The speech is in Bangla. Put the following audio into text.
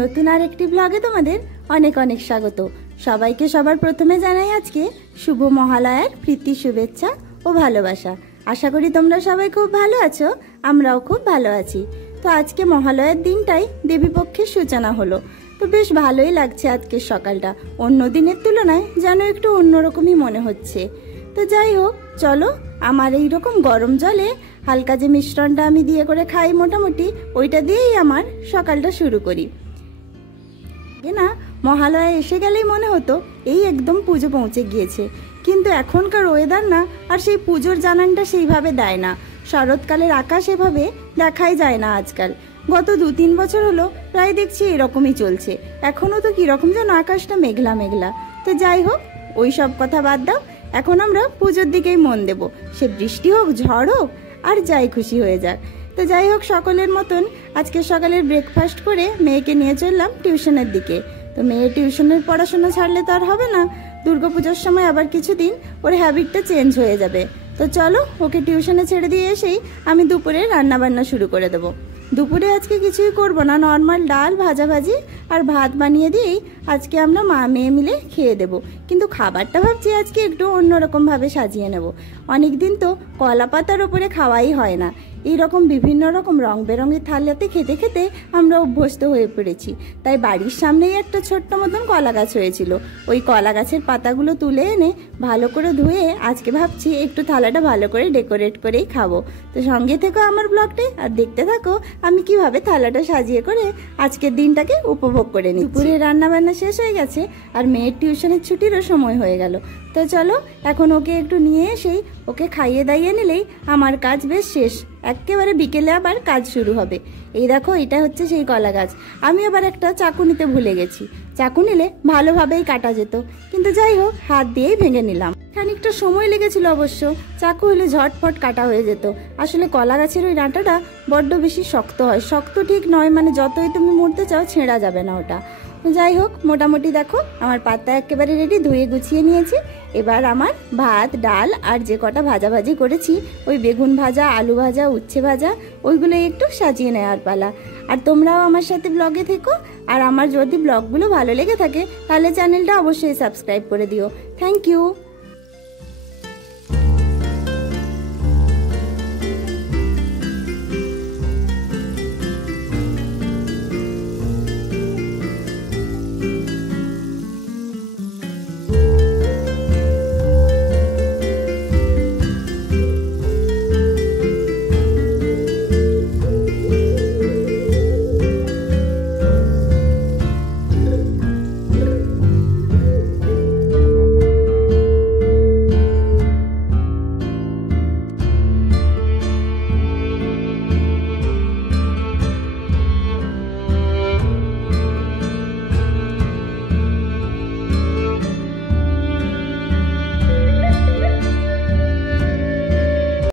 নতুন আরেকটি ব্লগে তোমাদের অনেক অনেক স্বাগত। সবাইকে সবার প্রথমে জানাই আজকে শুভ মহালয়ার প্রীতি শুভেচ্ছা ও ভালোবাসা। আশা করি তোমরা সবাই খুব ভালো আছো, আমরাও খুব ভালো আছি। তো আজকে মহালয়ার দিনটাই দেবীপক্ষের সূচনা হলো, তো বেশ ভালোই লাগছে আজকের সকালটা। অন্য দিনের তুলনায় যেন একটু অন্যরকমই মনে হচ্ছে। তো যাই হোক, চলো আমার এইরকম গরম জলে হালকা যে মিশ্রণটা আমি দিয়ে করে খাই মোটামুটি, ওইটা দিয়েই আমার সকালটা শুরু করি। না, মহালয়া এসে গেলেই মনে হতো এই একদম পুজো পৌঁছে গিয়েছে, কিন্তু এখনকার ওয়েদার না আর সেই পুজোর জানানটা সেইভাবে দেয় না। শরৎকালের আকাশ এভাবে দেখাই যায় না আজকাল। গত 2-3 বছর হলো প্রায় দেখছি এরকমই চলছে। এখনও তো কীরকম যেন আকাশটা মেঘলা মেঘলা। তো যাই হোক, ওই সব কথা বাদ দাও, এখন আমরা পুজোর দিকেই মন দেব। সে বৃষ্টি হোক, ঝড় হোক, আর যাই খুশি হয়ে যাক। তো যাই হোক, সকলের মতন আজকে সকালের ব্রেকফাস্ট করে মেয়েকে নিয়ে চললাম টিউশনের দিকে। তো মেয়ের টিউশনের পড়াশোনা ছাড়লে তো আর হবে না, দুর্গাপুজোর সময় আবার কিছুদিন ওর হ্যাবিটটা চেঞ্জ হয়ে যাবে। তো চলো, ওকে টিউশনে ছেড়ে দিয়ে এসেই আমি দুপুরে রান্নাবান্না শুরু করে দেবো। দুপুরে আজকে কিছুই করব না, নর্মাল ডাল ভাজাভাজি আর ভাত বানিয়ে দিয়েই আজকে আমরা মা মেয়ে মিলে খেয়ে দেব। কিন্তু খাবারটা ভাবছি আজকে একটু অন্যরকমভাবে সাজিয়ে নেব। অনেক দিন তো কলা পাতার ওপরে খাওয়াই হয় না। এইরকম বিভিন্ন রকম রং বেরঙের থালাতে খেতে খেতে আমরা অভ্যস্ত হয়ে পড়েছি। তাই বাড়ির সামনেই একটা ছোট্ট মতন কলা গাছ হয়েছিল, ওই কলা গাছের পাতাগুলো তুলে এনে ভালো করে ধুয়ে আজকে ভাবছি একটু থালাটা ভালো করে ডেকোরেট করেই খাবো। তো সঙ্গে থেকো আমার ব্লগটাই আর দেখতে থাকো আমি কিভাবে থালাটা সাজিয়ে করে আজকের দিনটাকে উপভোগ করে নিই। দুপুরে রান্নাবান্না শেষ হয়ে গেছে আর মেয়ের টিউশনের ছুটিরও সময় হয়ে গেল। তো চলো, এখন ওকে একটু নিয়ে এসেই ওকে খাইয়ে দাইয়ে নিলেই আমার কাজ বেশ শেষ। একেবারে বিকেলে আবার কাজ শুরু হবে। এই দেখো, এটা হচ্ছে সেই কলা গাছ। আমি আবার একটা চাকু নিতে ভুলে গেছি। চাকু নিলে ভালোভাবেই কাটা যেত, কিন্তু যাই হোক হাত দিয়েই ভেঙে নিলাম। খানিকটা সময় লেগেছিল অবশ্য, চাকু হলে ঝটফট কাটা হয়ে যেত। আসলে কলা গাছের ওই ডাঁটাটা বড্ড বেশি শক্ত হয়। শক্ত ঠিক নয়, মানে যতই তুমি মুড়তে চাও ছেঁড়া যাবে না ওটা। যাই হোক, মোটামুটি দেখো আমার পাতা একেবারে রেডি, ধুয়ে গুছিয়ে নিয়েছি। এবার আমার ভাত ডাল আর যে কটা ভাজাভাজি করেছি, ওই বেগুন ভাজা, আলু ভাজা, উচ্ছে ভাজা, ওইগুলো একটু সাজিয়ে নেওয়ার পালা। আর তোমরাও আমার সাথে ব্লগে থেকো, আর আমার যদি ব্লগগুলো ভালো লেগে থাকে তাহলে চ্যানেলটা অবশ্যই সাবস্ক্রাইব করে দিও। Thank you.